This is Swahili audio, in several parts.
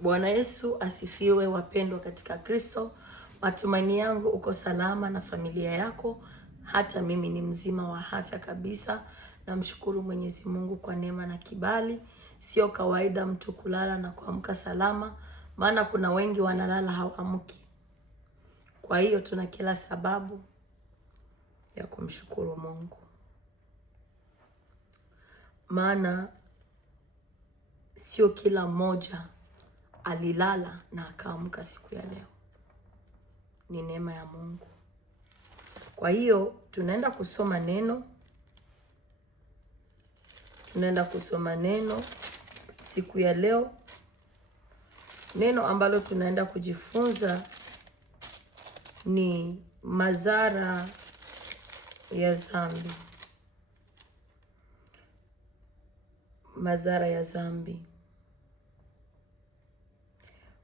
Bwana Yesu asifiwe, wapendwa katika Kristo. Matumaini yangu uko salama na familia yako. Hata mimi ni mzima wa afya kabisa. Namshukuru Mwenyezi Mungu kwa neema na kibali. Sio kawaida mtu kulala na kuamka salama, maana kuna wengi wanalala hawaamki. Kwa hiyo tuna kila sababu ya kumshukuru Mungu. Maana sio kila mmoja alilala na akaamka siku ya leo. Ni neema ya Mungu. Kwa hiyo tunaenda kusoma neno. Tunaenda kusoma neno siku ya leo. Neno ambalo tunaenda kujifunza ni madhara ya dhambi. Madhara ya dhambi.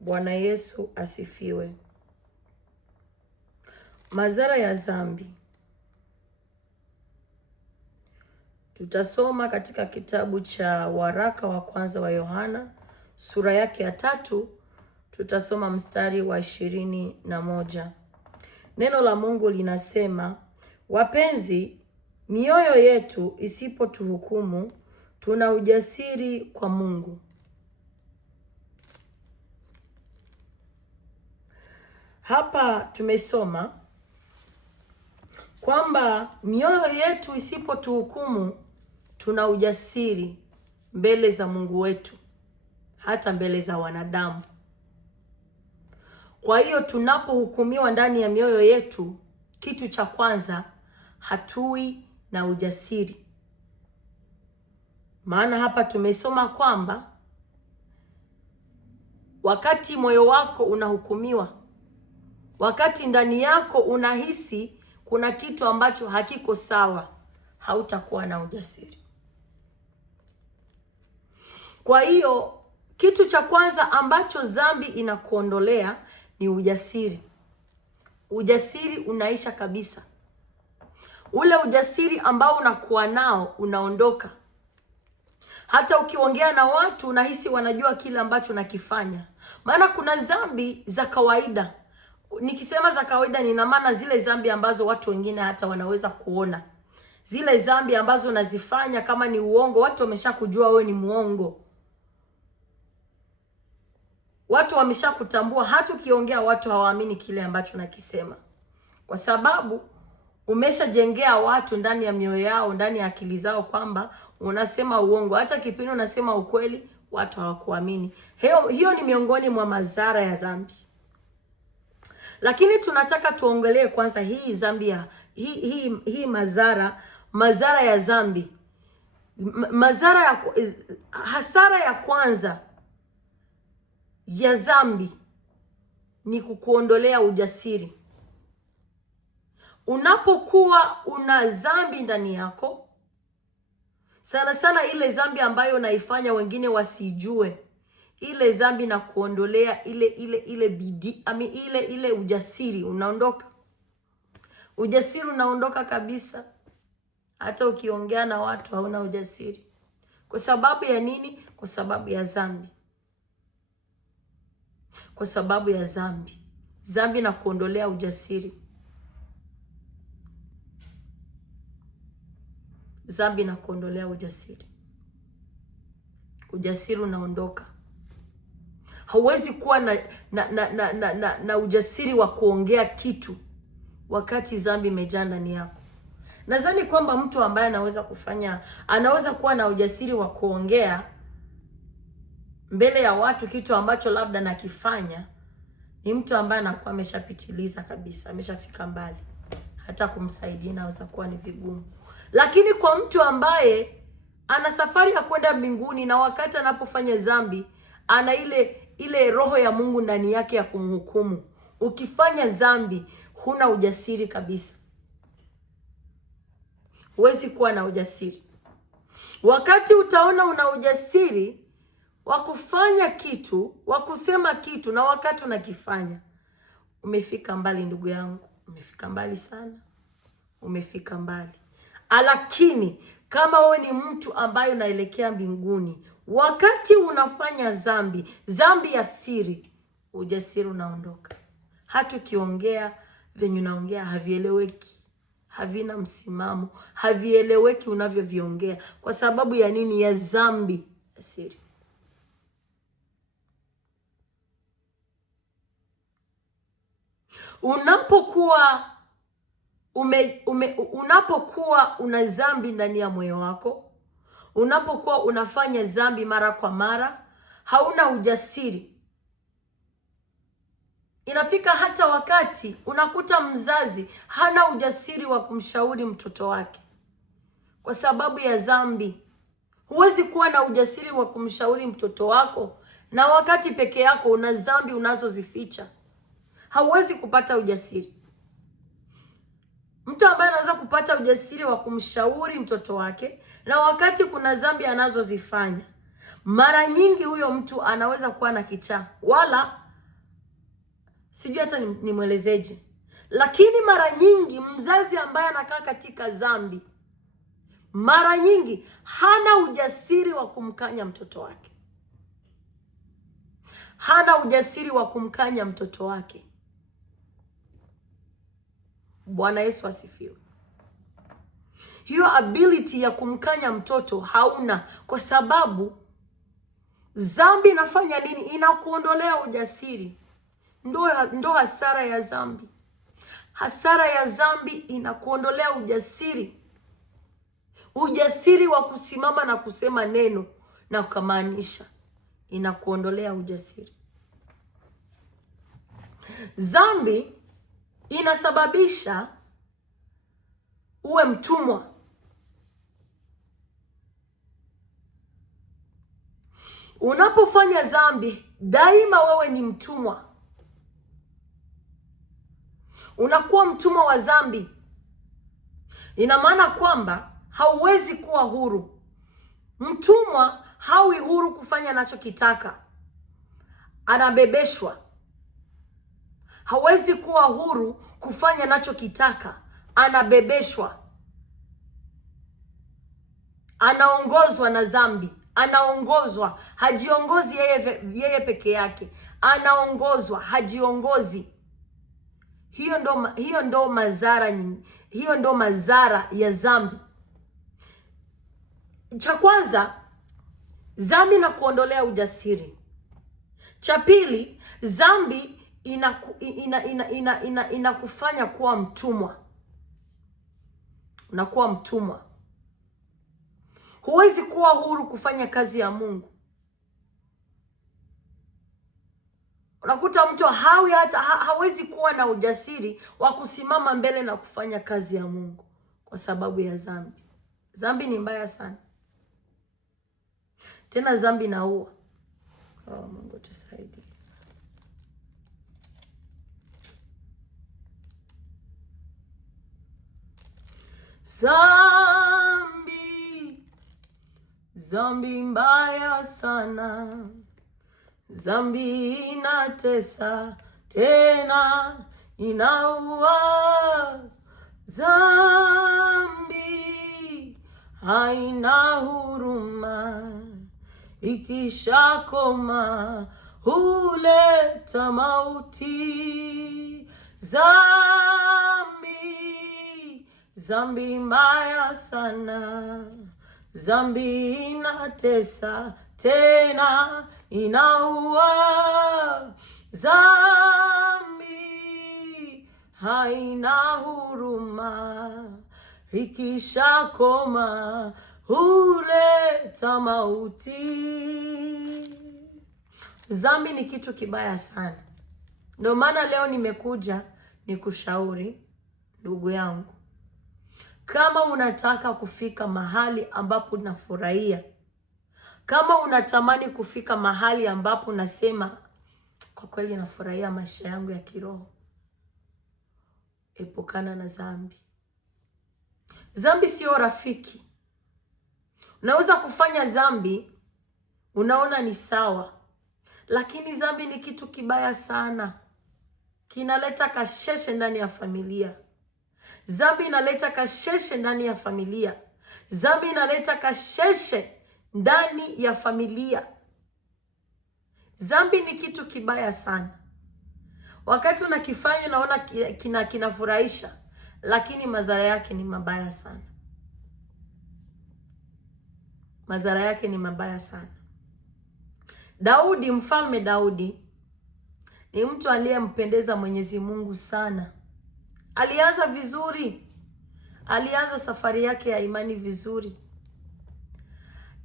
Bwana Yesu asifiwe. Madhara ya dhambi. Tutasoma katika kitabu cha waraka wa kwanza wa Yohana, sura yake ya 3, tutasoma mstari wa 21. Neno la Mungu linasema, wapenzi, mioyo yetu isipotuhukumu, tuna ujasiri kwa Mungu. Hapa tumesoma kwamba mioyo yetu isipotuhukumu, tuna ujasiri mbele za Mungu wetu, hata mbele za wanadamu. Kwa hiyo tunapohukumiwa ndani ya mioyo yetu, kitu cha kwanza, hatui na ujasiri. Maana hapa tumesoma kwamba wakati moyo wako unahukumiwa, wakati ndani yako unahisi kuna kitu ambacho hakiko sawa, hautakuwa na ujasiri. Kwa hiyo kitu cha kwanza ambacho dhambi inakuondolea ni ujasiri. Ujasiri unaisha kabisa. Ule ujasiri ambao unakuwa nao unaondoka. Hata ukiongea na watu unahisi wanajua kile ambacho unakifanya. Maana kuna dhambi za kawaida. Nikisema za kawaida nina maana zile dhambi ambazo watu wengine hata wanaweza kuona. Zile dhambi ambazo unazifanya, kama ni uongo, watu wameshakujua wewe ni muongo. Watu wameshakutambua, hata ukiongea watu hawaamini kile ambacho unakisema. Kwa sababu umeshajengea watu ndani ya mioyo yao, ndani ya akili zao kwamba unasema uongo. Hata kipindi unasema ukweli, watu hawakuamini. Hiyo ni miongoni mwa madhara ya dhambi. Lakini tunataka tuongelee kwanza hii dhambi ya hii madhara ya dhambi. Hasara ya kwanza ya dhambi ni kukuondolea ujasiri. Unapokuwa una dhambi ndani yako, sana sana ile dhambi ambayo unaifanya wengine wasijue, ile dhambi na kuondolea ile bidii, ile ujasiri unaondoka. Ujasiri unaondoka kabisa. Hata ukiongea na watu hauna ujasiri. Kwa sababu ya nini? Kwa sababu ya dhambi. Kwa sababu ya dhambi. Dhambi na kuondolea ujasiri. Dhambi na kuondolea ujasiri. Ujasiri unaondoka. Hauwezi kuwa na ujasiri wa kuongea kitu wakati dhambi imejaa ndani yako. Nadhani kwamba mtu ambaye anaweza kuwa na ujasiri wa kuongea mbele ya watu kitu ambacho labda nakifanya, ni mtu ambaye anakuwa ameshapitiliza kabisa, ameshafika mbali. Hata kumsaidia inaweza kuwa ni vigumu. Lakini kwa mtu ambaye ana safari ya kwenda mbinguni, na wakati anapofanya dhambi ana ile roho ya Mungu ndani yake ya kumhukumu, ukifanya dhambi huna ujasiri kabisa. Huwezi kuwa na ujasiri. Wakati utaona una ujasiri wa kufanya kitu, wa kusema kitu, na wakati unakifanya, umefika mbali ndugu yangu. Umefika mbali sana. Umefika mbali. Lakini kama wewe ni mtu ambaye unaelekea mbinguni, Wakati unafanya dhambi ya siri, ujasiri unaondoka. Hata ukiongea venye unaongea havieleweki, havina msimamo, havieleweki unavyoviongea. Kwa sababu ya nini? Ya dhambi ya siri. Unapokuwa unapokuwa una dhambi ndani ya moyo wako, unapokuwa unafanya dhambi mara kwa mara, hauna ujasiri. Inafika hata wakati unakuta mzazi hana ujasiri wa kumshauri mtoto wake kwa sababu ya dhambi. Huwezi kuwa na ujasiri wa kumshauri mtoto wako na wakati peke yako una dhambi unazozificha. Hauwezi kupata ujasiri. Mtu ambaye anaweza kupata ujasiri wa kumshauri mtoto wake na wakati kuna dhambi anazozifanya, mara nyingi huyo mtu anaweza kuwa na kichaa, wala sijui hata nimwelezeje. Lakini mara nyingi mzazi ambaye anakaa katika dhambi, mara nyingi hana ujasiri wa kumkanya mtoto wake. Hana ujasiri wa kumkanya mtoto wake. Bwana Yesu asifiwe. Hiyo ability ya kumkanya mtoto hauna, kwa sababu dhambi inafanya nini? Inakuondolea ujasiri. Ndo hasara ya dhambi. Hasara ya dhambi inakuondolea ujasiri. Ujasiri wa kusimama na kusema neno na kumaanisha, inakuondolea ujasiri. Dhambi inasababisha uwe mtumwa. Unapofanya dhambi, daima wewe ni mtumwa. Unakuwa mtumwa wa dhambi. Ina maana kwamba hauwezi kuwa huru. Mtumwa hawi huru kufanya anachokitaka, anabebeshwa. Hawezi kuwa huru kufanya anachokitaka, anabebeshwa. Anaongozwa na dhambi. Anaongozwa, hajiongozi yeye peke yake. Anaongozwa, hajiongozi. Hiyo ndo madhara ya dhambi. Cha kwanza, dhambi na kuondolea ujasiri. Cha pili, dhambi inakufanya kuwa mtumwa. Unakuwa mtumwa. Huwezi kuwa huru kufanya kazi ya Mungu. Unakuta mtu hawezi kuwa na ujasiri wa kusimama mbele na kufanya kazi ya Mungu kwa sababu ya dhambi. Dhambi ni mbaya sana. Tena dhambi inaua. Mungu tusaidie. Dhambi mbaya sana. Dhambi inatesa, tena inaua. Dhambi haina huruma, ikishakoma huleta mauti. Dhambi mbaya sana. Dhambi inatesa, tena inaua. Dhambi haina huruma, ikishakoma huleta mauti. Dhambi ni kitu kibaya sana. Ndio maana leo nimekuja nikushauri, ndugu yangu, kama unataka kufika mahali ambapo unafurahia, kama unatamani kufika mahali ambapo unasema kwa kweli nafurahia maisha yangu ya kiroho, epukana na dhambi. Dhambi sio rafiki. Unaweza kufanya dhambi unaona ni sawa, lakini dhambi ni kitu kibaya sana. Kinaleta kasheshe ndani ya familia. Dhambi inaleta kasheshe ndani ya familia. Dhambi inaleta kasheshe ndani ya familia. Dhambi ni kitu kibaya sana. Wakati unakifanya naona kinafurahisha, lakini madhara yake ni mabaya sana. Madhara yake ni mabaya sana. Daudi, mfalme Daudi ni mtu aliyempendeza Mwenyezi Mungu sana. Alianza vizuri. Alianza safari yake ya imani vizuri.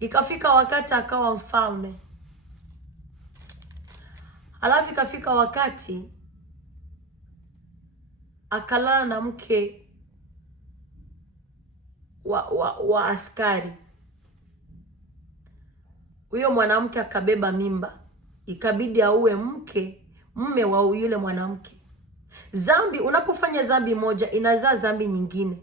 Ikafika wakati akawa mfalme. Halafu ikafika wakati akalala na mke wa askari. Huyo mwanamke akabeba mimba. Ikabidi auwe mume wa yule mwanamke. Dhambi, unapofanya dhambi moja inazaa dhambi nyingine.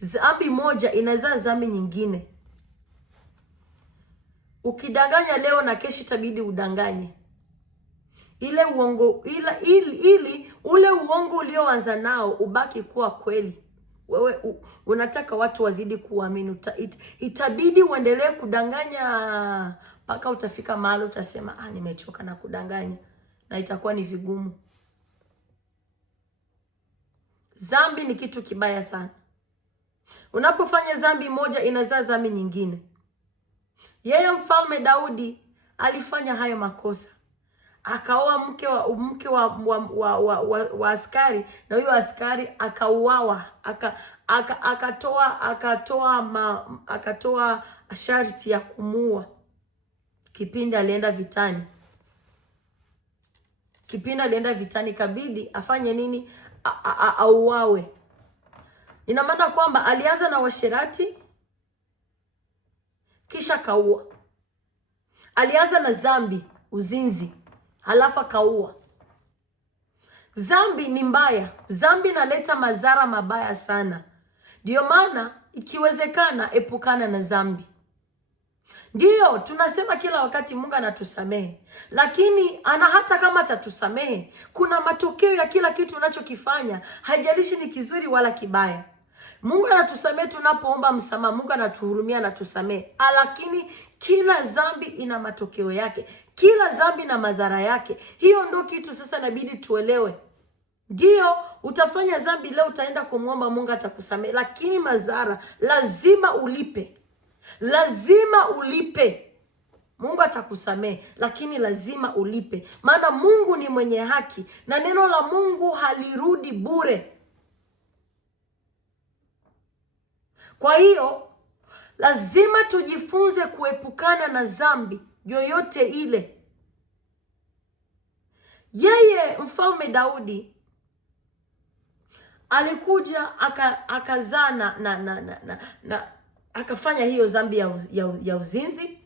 Dhambi moja inazaa dhambi nyingine. Ukidanganya leo na kesho itabidi udanganye. Ile uongo ili ule uongo ulioanza nao ubaki kuwa kweli. Wewe unataka watu wazidi kuamini, itabidi uendelee kudanganya mpaka utafika mahali utasema nimechoka na kudanganya, na itakuwa ni vigumu. Dhambi ni kitu kibaya sana. Unapofanya dhambi moja inazaa dhambi nyingine. Yeye mfalme Daudi alifanya hayo makosa. Akaoa mke wa askari, na huyo askari akauawa. Akatoa sharti ya kumuua kipindi alienda vitani. Kabidi afanye nini? Auawe. Ina maana kwamba alianza na washerati kisha kaua. Alianza na dhambi, uzinzi, halafu kaua. Dhambi ni mbaya. Dhambi inaleta madhara mabaya sana. Ndio maana ikiwezekana epukana na dhambi. Ndio tunasema kila wakati Mungu anatusamehe, lakini hata kama atatusamehe, kuna matokeo ya kila kitu unachokifanya, haijalishi ni kizuri wala kibaya. Mungu anatusamehe tunapoomba msamaha, Mungu anatuhurumia, anatusamehe, lakini kila dhambi ina matokeo yake. Kila dhambi na madhara yake. Hiyo ndio kitu sasa inabidi tuelewe. Ndio utafanya dhambi leo, utaenda kumwomba Mungu atakusamehe, lakini madhara lazima ulipe. Lazima ulipe. Mungu atakusamehe, lakini lazima ulipe. Maana Mungu ni mwenye haki na neno la Mungu halirudi bure. Kwa hiyo lazima tujifunze kuepukana na dhambi yoyote ile. Yeye mfalme Daudi alikuja akazaa na akafanya hiyo dhambi ya uzinzi,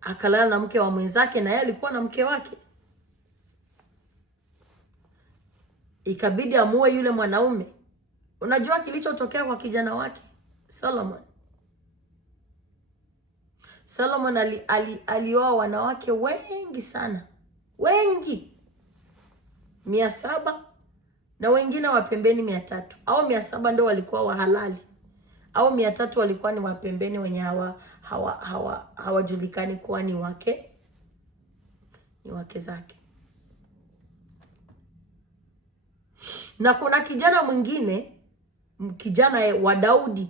akalala na mke wa mwenzake, na yeye alikuwa na mke wake. Ikabidi amuue yule mwanaume. Unajua kilichotokea kwa kijana wake Solomon alioa wanawake wengi sana. Wengi 700 na wengine wa pembeni 300. Au 700 ndio walikuwa wa halali, au 300 walikuwa ni wa pembeni wenye hawajulikani kuwa ni wake zake. Na kuna kijana mwingine, kijana wa Daudi.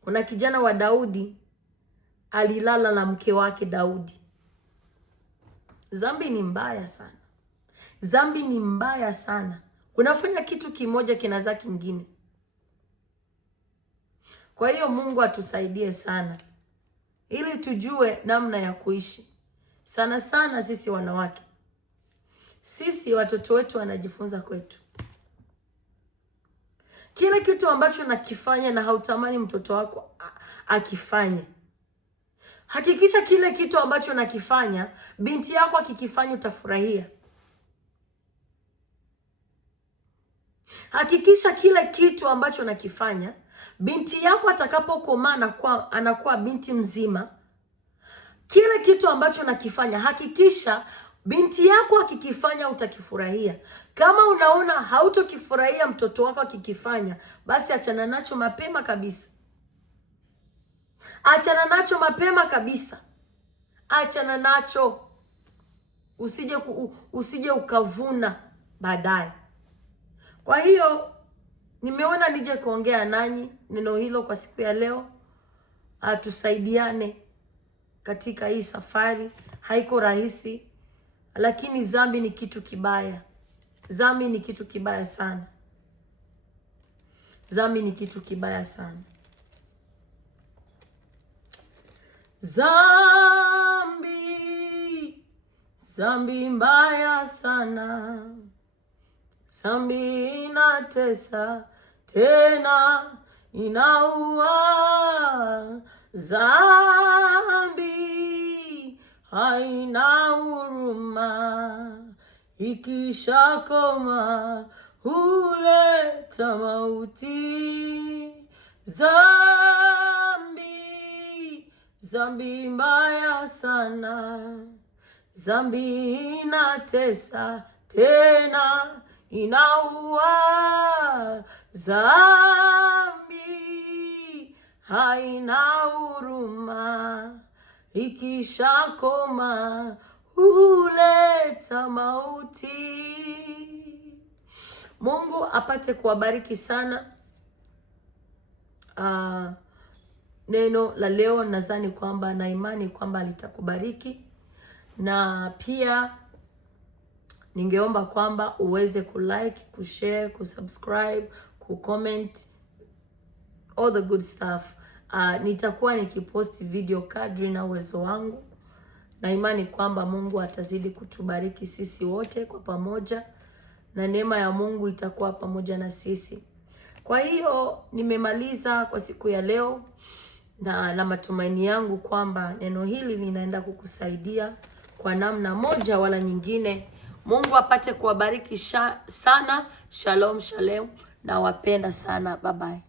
Kuna kijana wa Daudi alilala na mke wake Daudi. Dhambi ni mbaya sana. Dhambi ni mbaya sana. Unafanya kitu kimoja kinazaa kingine. Kwa hiyo Mungu atusaidie sana, ili tujue namna ya kuishi. Sana sana sisi wanawake. Sisi watoto wetu wanajifunza kwetu. Kile kitu ambacho nakifanya na hautamani mtoto wako akifanye, hakikisha kile kitu ambacho nakifanya binti yako akikifanya utafurahia. Hakikisha kile kitu ambacho nakifanya binti yako atakapokomaa anakuwa binti mzima. Kile kitu ambacho nakifanya hakikisha binti yako akikifanya utakifurahia. Kama unaona hautokifurahia mtoto wako akikifanya, basi achana nacho mapema kabisa. Achana nacho mapema kabisa. Achana nacho. Usije ukavuna baadaye. Kwa hiyo nimeona nije kuongea nanyi neno hilo kwa siku ya leo. Tusaidiane katika hii safari. Haiko rahisi, lakini dhambi ni kitu kibaya. Dhambi ni kitu kibaya sana. Dhambi ni kitu kibaya sana. Dhambi mbaya sana. Dhambi inatesa, tena inaua. Dhambi haina huruma, ikishakoma huleta mauti. Dhambi mbaya sana. Dhambi inatesa, tena inaua. Dhambi haina huruma, ikishakoma huleta mauti. Mungu apate kuwabariki sana. Neno la leo nadhani kwamba na imani kwamba litakubariki, na pia ningeomba kwamba uweze kulike, kushare, kusubscribe, kucomment, all the good stuff. Nitakuwa nikipost video kadri na uwezo wangu, na imani kwamba Mungu atazidi kutubariki sisi wote kwa pamoja, na neema ya Mungu itakuwa pamoja na sisi. Kwa hiyo nimemaliza kwa siku ya leo, na matumaini yangu kwamba neno hili linaenda kukusaidia kwa namna moja wala nyingine. Mungu apate kuwabariki sana. Shalom, shalom, na wapenda sana. Bye bye.